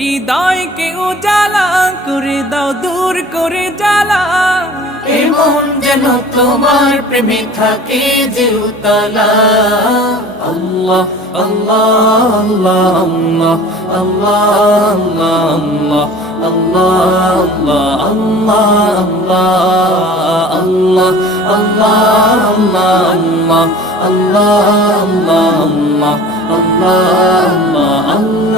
হৃদয়কে উজালা করে দাও, দূর করে জ্বালা। এমন যেন তোমার প্রেমে থাকে যে উতলা। আল্লাহ আল্লাহ আল্লাহ আল্লাহ আল্লাহ আল্লাহ আল্লাহ আল্লাহ আল্লাহ আল্লাহ আল্লাহ আল্লাহ আল্লাহ আল্লাহ আল্লাহ আল্লাহ আল্লাহ